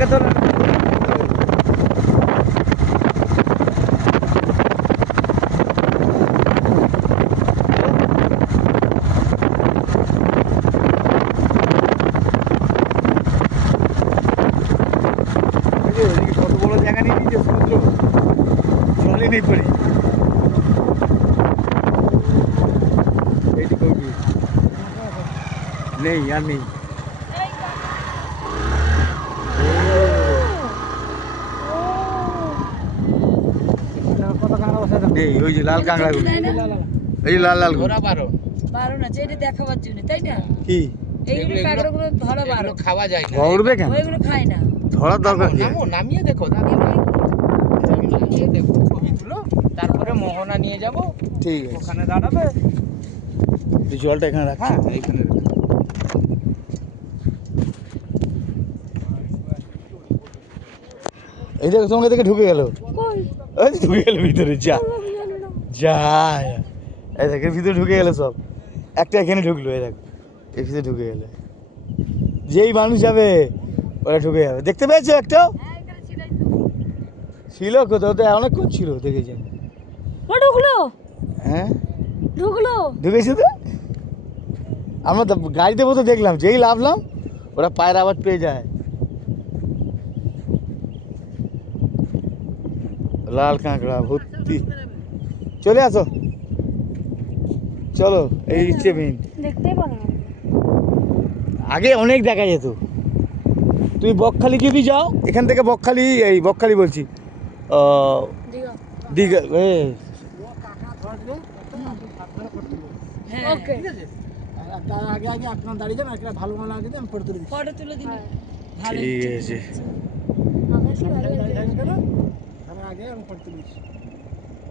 আমাকে তো কত বড় জায়গা নিয়ে নিয়েছে সমুদ্র, জলে নেই পড়ি। এইটুকু নেই আর নেই। নেই ওই যে লাল কাঁকড়াগুলো, এই যে লাল লাল ওরা বারো না যেটা দেখাবার জন্য, তাই না? কি এইগুলো কাঁকড়াগুলো ধরা বারো, খাওয়া যায় না। উঠবে কেন? ওইগুলো খায় না। ধরার দরকার কি? নামিয়ে দেখো, নামিয়ে দেখো ছবিগুলো, তারপরে মোহনা নিয়ে যাব, ঠিক আছে, ওখানে দাঁড়াবে। এই জলটা এখানে রাখ। হ্যাঁ এইখানে এই দেখো তোমাকে দেখে ঢুকে গেল, ওই ঢুকে গেল ভিতরে। যা যা, এই দেখ এর ভিতরে ঢুকে গেল সব। একটা এখানে ঢুকলো, এই দেখো এর ভিতরে ঢুকে গেলে যেই মানুষ যাবে ওরা ঢুকে যাবে। দেখতে পেয়েছো একটাও? ছিল কোথাও তো, অনেকক্ষণ ছিল দেখেছি। ও ঢুকলো, হ্যাঁ ঢুকলো, ঢুকেছি তো। আমরা তো গাড়িতে বসে দেখলাম, যেই লাভলাম ওরা পায়ের আওয়াজ পেয়ে যায়। লাল কাঁকড়া ভর্তি। চলে আসো, চলো। এই ইচ্ছে মেন, দেখতেই পারো না। আগে অনেক দেখা যেত। তুমি বকখালি যদি যাও, এখান থেকে বকখালি, এই বকখালি বলছি, দীঘা, ওকে, তার আগে আগে আপনার দাঁড়িয়ে যান, একটা ভালো মাল আগে আমি ফটো তুলে দিচ্ছি। ফটো তুলে দিন। ঠিক আছে। তার আগে আমি ফটো তুলে দিচ্ছি।